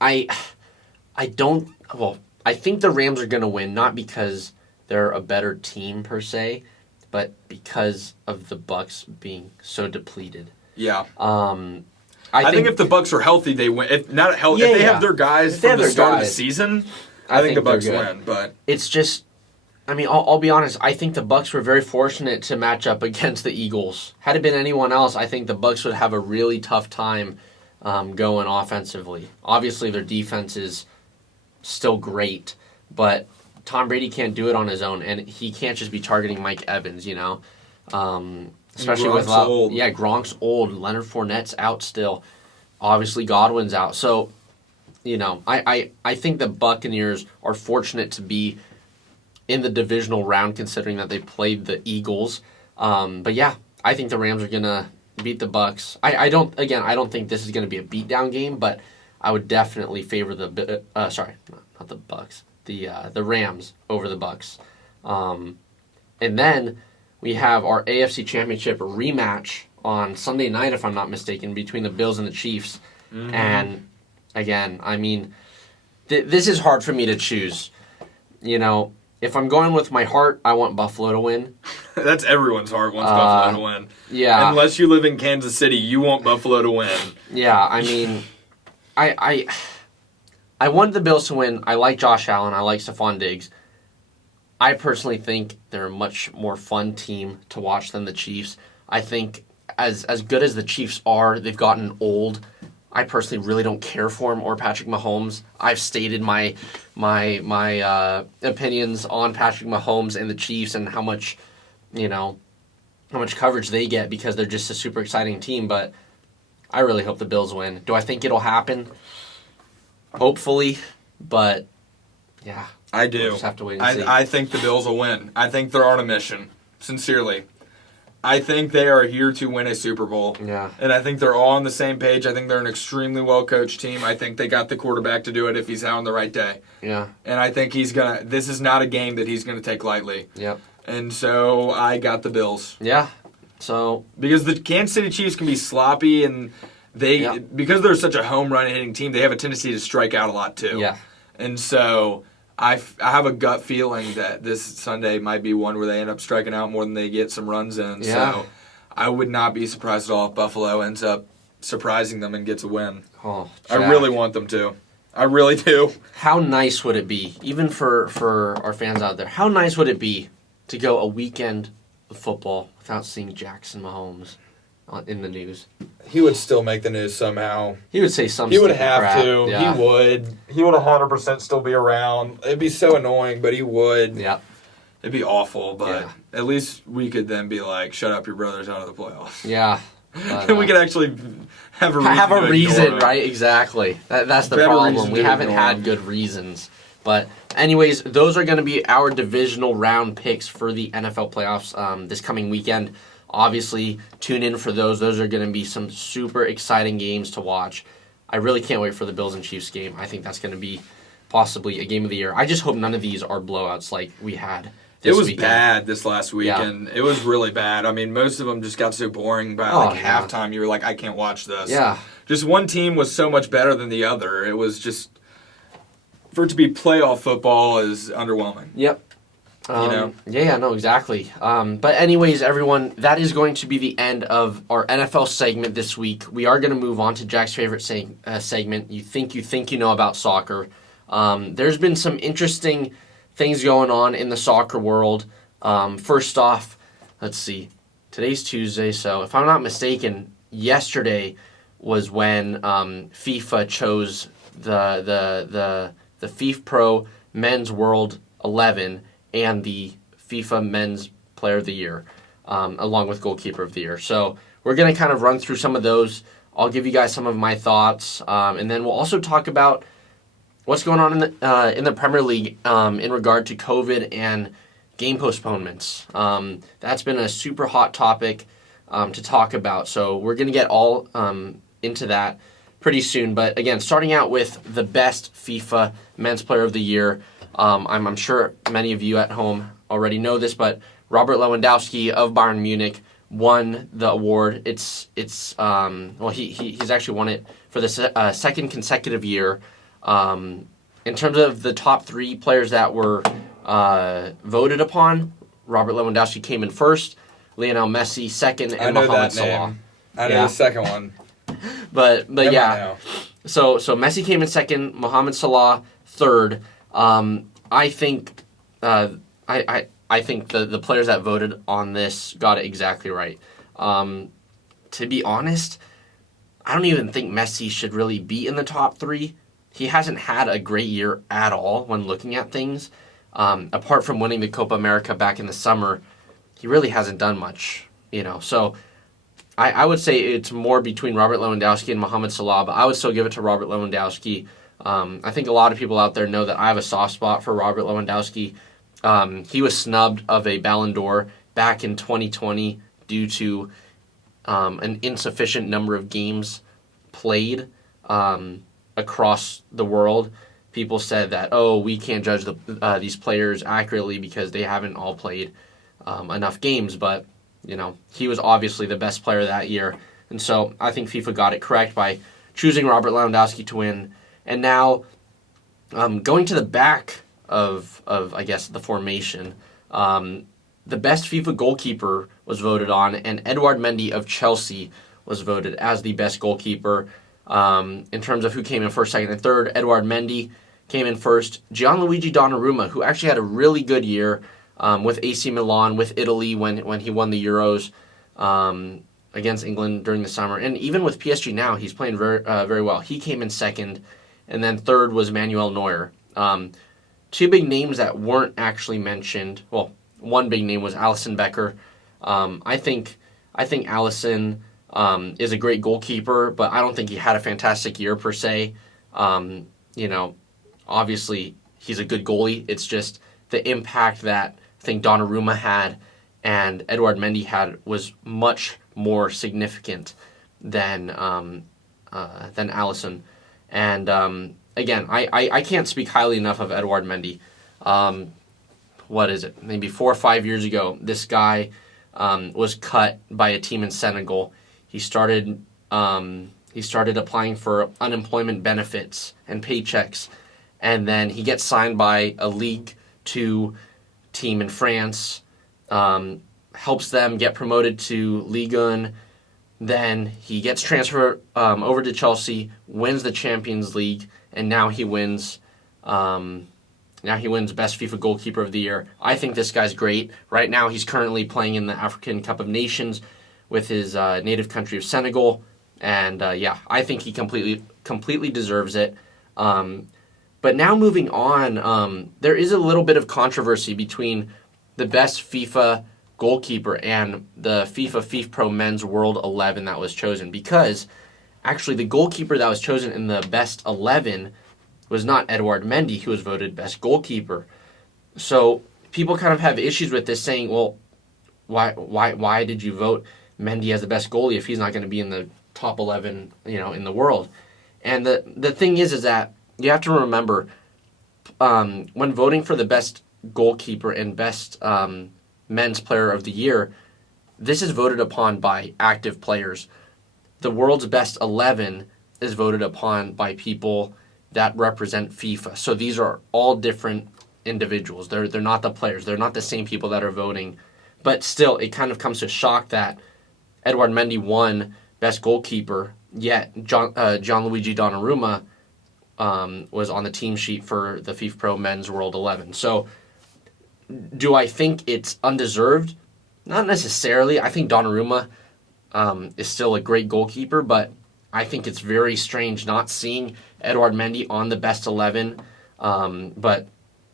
I think the Rams are going to win, not because they're a better team per se, but because of the Bucs being so depleted. Yeah. I think if the Bucs are healthy, they win. If not healthy, if they have their guys from the start of the season, I think the Bucs win. But it's just, I mean, I'll be honest. I think the Bucs were very fortunate to match up against the Eagles. Had it been anyone else, I think the Bucs would have a really tough time going offensively. Obviously, their defense is still great, but Tom Brady can't do it on his own, and he can't just be targeting Mike Evans, especially Gronk's with old. Yeah, Gronk's old. Leonard Fournette's out still. Obviously, Godwin's out. So, I think the Buccaneers are fortunate to be in the divisional round, considering that they played the Eagles. But yeah, I think the Rams are gonna beat the Bucs. I don't think this is gonna be a beatdown game, but I would definitely favor the not the Bucs, the Rams over the Bucs. And then we have our AFC Championship rematch on Sunday night, if I'm not mistaken, between the Bills and the Chiefs. Mm-hmm. And again, I mean, this is hard for me to choose. If I'm going with my heart, I want Buffalo to win. That's everyone's heart wants Buffalo to win. Yeah. Unless you live in Kansas City, you want Buffalo to win. Yeah, I mean, I want the Bills to win. I like Josh Allen. I like Stephon Diggs. I personally think they're a much more fun team to watch than the Chiefs. I think as good as the Chiefs are, they've gotten old. I personally really don't care for him or Patrick Mahomes. I've stated my opinions on Patrick Mahomes and the Chiefs and how much coverage they get because they're just a super exciting team. But I really hope the Bills win. Do I think it'll happen? Hopefully, but yeah, I do. We'll just have to wait and see. I think the Bills will win. I think they're on a mission. Sincerely. I think they are here to win a Super Bowl. Yeah. And I think they're all on the same page. I think they're an extremely well-coached team. I think they got the quarterback to do it if he's out on the right day. Yeah. And I think this is not a game that he's going to take lightly. Yep. And so I got the Bills. Yeah. So. Because the Kansas City Chiefs can be sloppy and because they're such a home run hitting team, they have a tendency to strike out a lot too. Yeah. And so I have a gut feeling that this Sunday might be one where they end up striking out more than they get some runs in. Yeah. So I would not be surprised at all if Buffalo ends up surprising them and gets a win. Oh, I really want them to. I really do. How nice would it be, even for our fans out there, how nice would it be to go a weekend of football without seeing Jackson Mahomes in the news? He would still make the news somehow. He would say something. He would have crap. to. Yeah. He would. He would 100% still be around. It'd be so annoying, but he would. Yeah. It'd be awful, but at least we could then be like, shut up, your brother's out of the playoffs. Yeah. And we could actually have a reason, right? Exactly. That's the problem. We haven't had good reasons. But anyways, those are going to be our divisional round picks for the NFL playoffs this coming weekend. Obviously, tune in for those. Those are going to be some super exciting games to watch. I really can't wait for the Bills and Chiefs game. I think that's going to be possibly a game of the year. I just hope none of these are blowouts like we had It was weekend. bad this last weekend. It was really bad. I mean, most of them just got so boring by halftime. You were like, I can't watch this. Yeah. Just one team was so much better than the other. It was just, for it to be playoff football is underwhelming. Yep. Yeah, no, exactly. But anyways, everyone, that is going to be the end of our NFL segment this week. We are going to move on to Jack's favorite segment, You Think You Know About Soccer. There's been some interesting things going on in the soccer world. First off, let's see. Today's Tuesday, so if I'm not mistaken, yesterday was when FIFA chose the FIFA Pro Men's World 11 and the FIFA Men's Player of the Year, along with Goalkeeper of the Year. So we're going to kind of run through some of those. I'll give you guys some of my thoughts, and then we'll also talk about what's going on in the Premier League in regard to COVID and game postponements. That's been a super hot topic to talk about, so we're going to get all into that pretty soon. But again, starting out with the best FIFA Men's Player of the Year, I'm sure many of you at home already know this, but Robert Lewandowski of Bayern Munich won the award. He's actually won it for the second consecutive year. In terms of the top three players that were voted upon, Robert Lewandowski came in first, Lionel Messi second, and Mohamed Salah. I know the second one. But yeah. So Messi came in second, Mohamed Salah third. I think I think the players that voted on this got it exactly right. To be honest, I don't even think Messi should really be in the top three. He hasn't had a great year at all when looking at things. Apart from winning the Copa America back in the summer, he really hasn't done much, So I would say it's more between Robert Lewandowski and Mohamed Salah, but I would still give it to Robert Lewandowski. I think a lot of people out there know that I have a soft spot for Robert Lewandowski. He was snubbed of a Ballon d'Or back in 2020 due to an insufficient number of games played across the world. People said that, we can't judge these players accurately because they haven't all played enough games. But, he was obviously the best player that year. And so I think FIFA got it correct by choosing Robert Lewandowski to win. And now, going to the back of I guess, the formation, the best FIFA goalkeeper was voted on, and Edouard Mendy of Chelsea was voted as the best goalkeeper. In terms of who came in first, second, and third, Edouard Mendy came in first. Gianluigi Donnarumma, who actually had a really good year with AC Milan, with Italy when he won the Euros against England during the summer. And even with PSG now, he's playing very well. He came in second. And then third was Manuel Neuer. Two big names that weren't actually mentioned. Well, one big name was Alisson Becker. I think Alisson is a great goalkeeper, but I don't think he had a fantastic year per se. Obviously he's a good goalie. It's just the impact that I think Donnarumma had and Edouard Mendy had was much more significant than Alisson. And again, I can't speak highly enough of Edouard Mendy. What is it? Maybe 4 or 5 years ago, this guy was cut by a team in Senegal. He started applying for unemployment benefits and paychecks, and then he gets signed by a League 2 team in France, helps them get promoted to Ligue 1. Then he gets transferred over to Chelsea, wins the Champions League, and now he wins. Best FIFA Goalkeeper of the Year. I think this guy's great. Right now, he's currently playing in the African Cup of Nations with his native country of Senegal, and I think he completely deserves it. But now moving on, there is a little bit of controversy between the best FIFA goalkeeper and the FIFA Pro Men's World 11 that was chosen, because actually the goalkeeper that was chosen in the best 11 was not Edouard Mendy, who was voted best goalkeeper. So people kind of have issues with this, saying, well, why did you vote Mendy as the best goalie if he's not going to be in the top 11, in the world? And the thing is that you have to remember, when voting for the best goalkeeper and best men's player of the year, this is voted upon by active players. The world's best 11 is voted upon by people that represent FIFA. So these are all different individuals. They're not the players. They're not the same people that are voting. But still, it kind of comes to shock that Edouard Mendy won best goalkeeper, yet Gianluigi Donnarumma was on the team sheet for the FIFA Pro Men's World 11. So do I think it's undeserved? Not necessarily. I think Donnarumma is still a great goalkeeper, but I think it's very strange not seeing Edouard Mendy on the best 11. But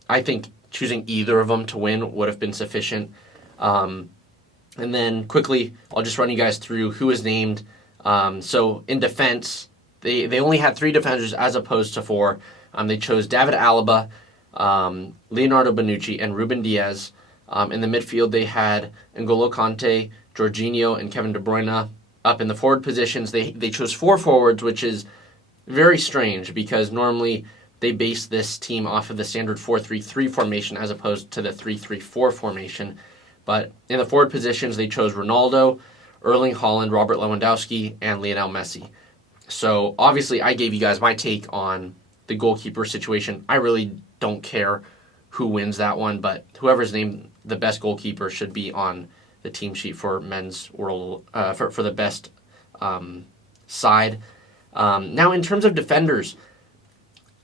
I think choosing either of them to win would have been sufficient. And then quickly, I'll just run you guys through who is named. So in defense, they only had 3 defenders as opposed to 4. They chose David Alaba, Leonardo Bonucci, and Ruben Diaz. In the midfield, they had N'Golo Kante, Jorginho, and Kevin De Bruyne. Up in the forward positions, they chose 4 forwards, which is very strange because normally they base this team off of the standard 4-3-3 formation as opposed to the 3-3-4 formation. But in the forward positions, they chose Ronaldo, Erling Haaland, Robert Lewandowski, and Lionel Messi. So obviously, I gave you guys my take on the goalkeeper situation. I really don't care who wins that one, but whoever's named the best goalkeeper should be on the team sheet for men's world for the best side. Now, in terms of defenders,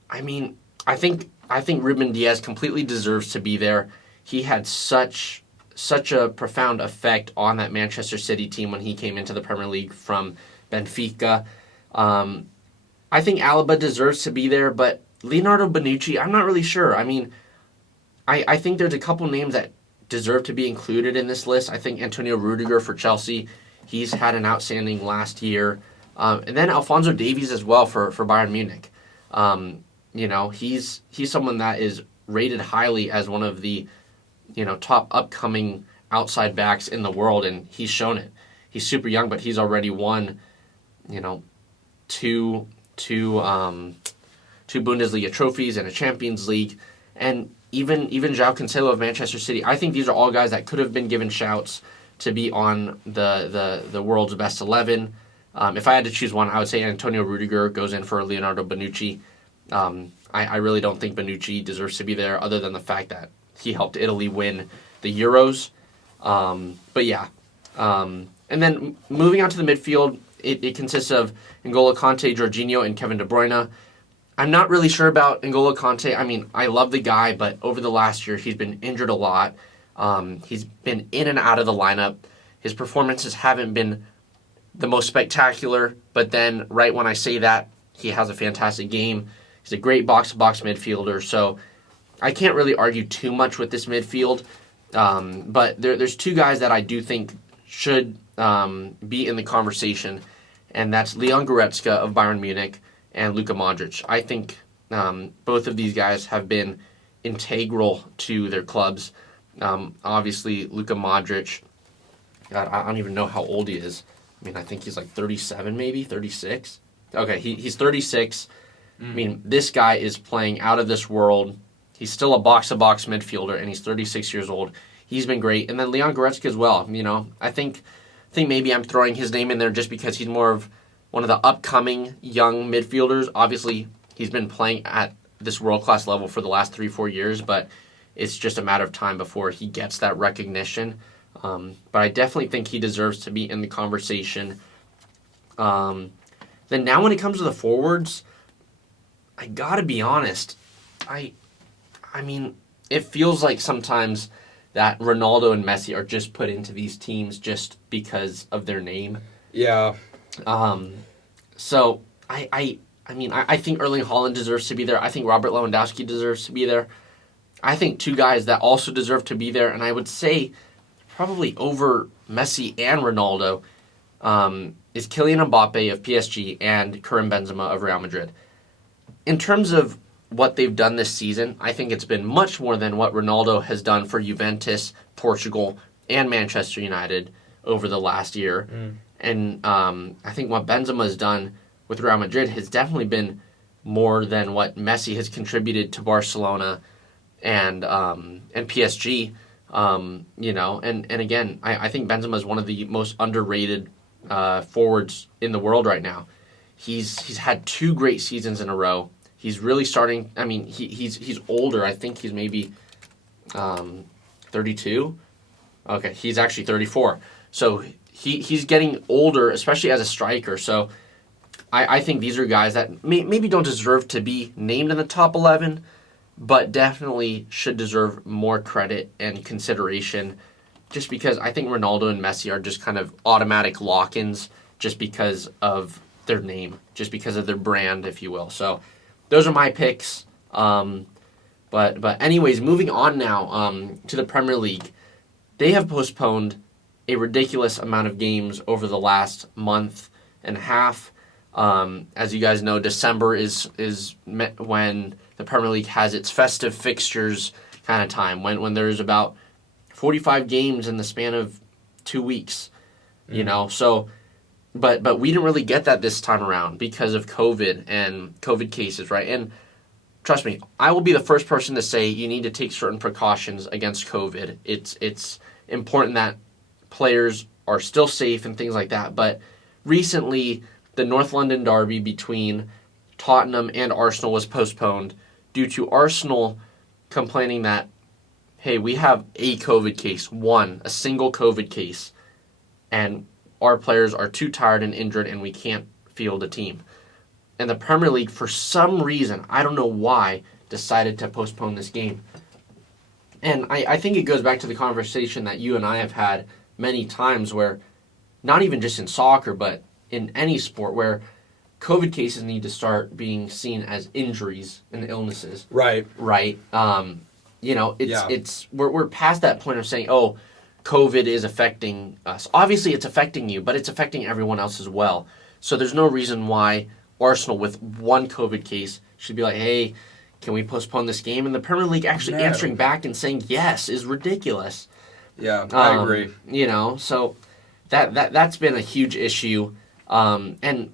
I mean, I think Ruben Diaz completely deserves to be there. He had such a profound effect on that Manchester City team when he came into the Premier League from Benfica. I think Alaba deserves to be there, but Leonardo Bonucci, I'm not really sure. I mean, I think there's a couple names that deserve to be included in this list. I think Antonio Rudiger for Chelsea, he's had an outstanding last year. And then Alphonso Davies as well for Bayern Munich. He's someone that is rated highly as one of the top upcoming outside backs in the world, and he's shown it. He's super young, but he's already won, two Bundesliga trophies and a Champions League, and even João Cancelo of Manchester City. I think these are all guys that could have been given shouts to be on the world's best 11. If I had to choose one, I would say Antonio Rudiger goes in for Leonardo Bonucci. I really don't think Bonucci deserves to be there, other than the fact that he helped Italy win the Euros. But yeah. And then moving on to the midfield, it consists of N'Golo Kante, Jorginho, and Kevin De Bruyne. I'm not really sure about N'Golo Kante. I mean, I love the guy, but over the last year, he's been injured a lot. He's been in and out of the lineup. His performances haven't been the most spectacular, but then right when I say that, he has a fantastic game. He's a great box-to-box midfielder, so I can't really argue too much with this midfield. But there's 2 guys that I do think should be in the conversation, and that's Leon Goretzka of Bayern Munich and Luka Modric. I think both of these guys have been integral to their clubs. Obviously, Luka Modric, God, I don't even know how old he is. I mean, I think he's like 37 maybe, 36. Okay, he's 36. I mean, this guy is playing out of this world. He's still a box-to-box midfielder, and he's 36 years old. He's been great. And then Leon Goretzka as well. I think maybe I'm throwing his name in there just because he's more of one of the upcoming young midfielders. Obviously, he's been playing at this world-class level for the last 3-4 years, but it's just a matter of time before he gets that recognition. But I definitely think he deserves to be in the conversation. Then now when it comes to the forwards, I gotta be honest. I mean, it feels like sometimes that Ronaldo and Messi are just put into these teams just because of their name. Yeah. So I think Erling Haaland deserves to be there. I think Robert Lewandowski deserves to be there. I think 2 guys that also deserve to be there, and I would say probably over Messi and Ronaldo, is Kylian Mbappe of PSG and Karim Benzema of Real Madrid. In terms of what they've done this season, I think it's been much more than what Ronaldo has done for Juventus, Portugal, and Manchester United over the last year. And I think what Benzema has done with Real Madrid has definitely been more than what Messi has contributed to Barcelona and PSG. And again, I think Benzema is one of the most underrated forwards in the world right now. He's had 2 great seasons in a row. He's really starting. I mean, he's older. I think he's maybe 32. Okay, he's actually 34. So he's getting older, especially as a striker. So I think these are guys that maybe don't deserve to be named in the top 11, but definitely should deserve more credit and consideration, just because I think Ronaldo and Messi are just kind of automatic lock-ins just because of their name, just because of their brand, if you will. So those are my picks. But anyways, moving on now to the Premier League. They have postponed a ridiculous amount of games over the last month and a half. As you guys know, December is when the Premier League has its festive fixtures kind of time, when there's about 45 games in the span of 2 weeks, you know. So, but we didn't really get that this time around because of COVID and COVID cases, right? And trust me, I will be the first person to say you need to take certain precautions against COVID. It's important that players are still safe and things like that. But recently, the North London derby between Tottenham and Arsenal was postponed due to Arsenal complaining that, hey, we have a COVID case, a single COVID case, and our players are too tired and injured and we can't field a team. And the Premier League, for some reason, I don't know why, decided to postpone this game. And I think it goes back to the conversation that you and I have had many times where, not even just in soccer, but in any sport, where COVID cases need to start being seen as injuries and illnesses. Right. Right. We're past that point of saying, oh, COVID is affecting us. Obviously, it's affecting you, but it's affecting everyone else as well. So there's no reason why Arsenal, with 1 COVID case, should be like, hey, can we postpone this game? And the Premier League actually answering back and saying yes is ridiculous. Yeah, I agree. So that's been a huge issue. And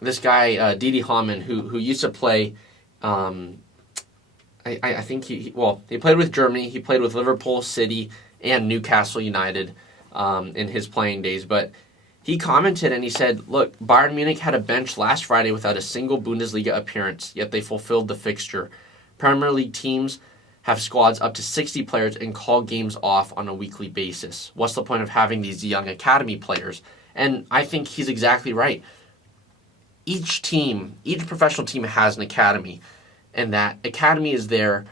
this guy, Didi Hamann, who used to play, I think he played with Germany, he played with Liverpool, City, and Newcastle United in his playing days, but he commented and he said, look, Bayern Munich had a bench last Friday without a single Bundesliga appearance, yet they fulfilled the fixture. Premier League teams have squads up to 60 players and call games off on a weekly basis. What's the point of having these young academy players? And I think he's exactly right. Each professional team has an academy, and that academy is there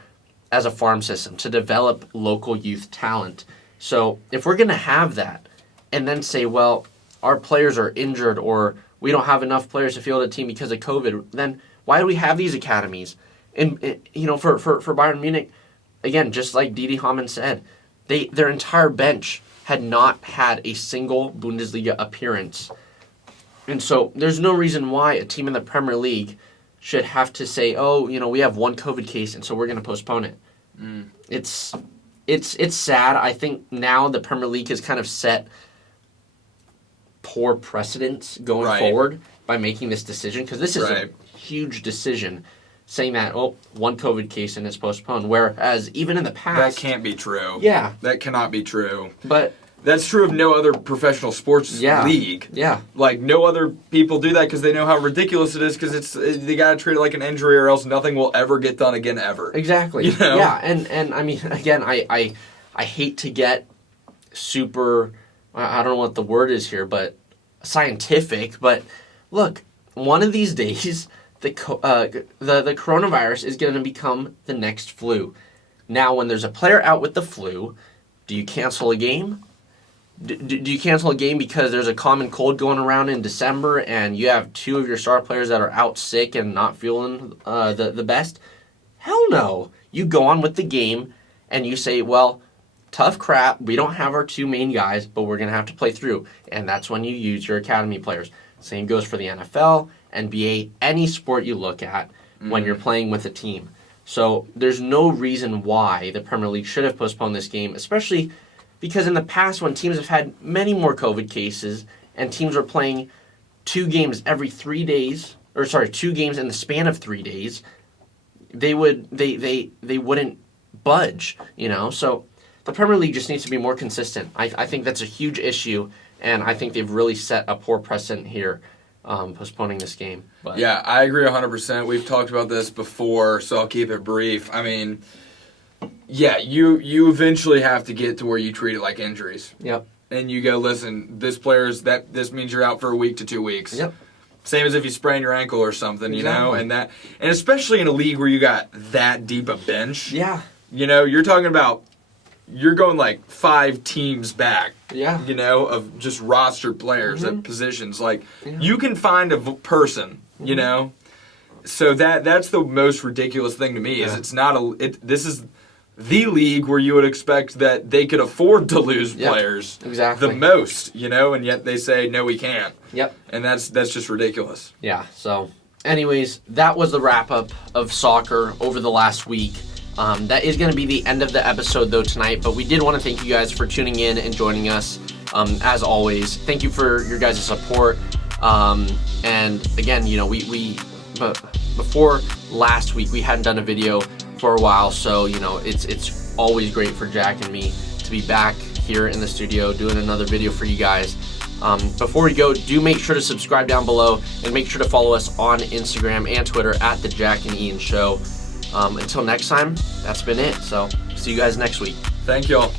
as a farm system to develop local youth talent. So if we're going to have that and then say, well, our players are injured or we don't have enough players to field a team because of COVID, then why do we have these academies? And for Bayern Munich, again, just like Didi Hamann said, their entire bench had not had a single Bundesliga appearance. And so there's no reason why a team in the Premier League should have to say, oh, we have 1 COVID case and so we're going to postpone it. It's sad. I think now the Premier League has kind of set poor precedents going forward by making this decision, because this is a huge decision, saying that, 1 COVID case and it's postponed, whereas even in the past... That can't be true. Yeah. That cannot be true. But... That's true of no other professional sports league. Yeah. Like, no other people do that because they know how ridiculous it is, because they got to treat it like an injury or else nothing will ever get done again ever. Exactly. Yeah, and I mean, again, I hate to get super... I don't know what the word is here, but scientific. But look, one of these days, the coronavirus is going to become the next flu. Now, when there's a player out with the flu, do you cancel a game? Do you cancel a game because there's a common cold going around in December and you have 2 of your star players that are out sick and not feeling the best? Hell no. You go on with the game and you say, well, tough crap, we don't have our 2 main guys, but we're going to have to play through. And that's when you use your academy players. Same goes for the NFL, NBA, any sport you look at when you're playing with a team. So there's no reason why the Premier League should have postponed this game, especially because in the past when teams have had many more COVID cases and teams are playing 2 games every 3 days, 2 games in the span of 3 days, they wouldn't budge, So the Premier League just needs to be more consistent. I think that's a huge issue, and I think they've really set a poor precedent here, postponing this game. But. Yeah, I agree 100%. We've talked about this before, so I'll keep it brief. I mean, yeah, you eventually have to get to where you treat it like injuries. Yep. And you go, listen, this means you're out for a week to 2 weeks. Yep. Same as if you sprain your ankle or something, Exactly. and especially in a league where you got that deep a bench. Yeah. You're talking about you're going like 5 teams back. Yeah. Of just roster players at positions. Like you can find a person, So that's the most ridiculous thing to me is it's not this is the league where you would expect that they could afford to lose players the most, and yet they say no, we can't. Yep. And that's just ridiculous. Yeah. So, anyways, that was the wrap up of soccer over the last week. That is going to be the end of the episode though tonight, but we did want to thank you guys for tuning in and joining us. As always, thank you for your guys' support. And again, but before last week we hadn't done a video for a while, so it's always great for Jack and me to be back here in the studio doing another video for you guys. Before we go, do make sure to subscribe down below and make sure to follow us on Instagram and Twitter at The Jack and Ian Show. Until next time, that's been it. So see you guys next week. Thank y'all.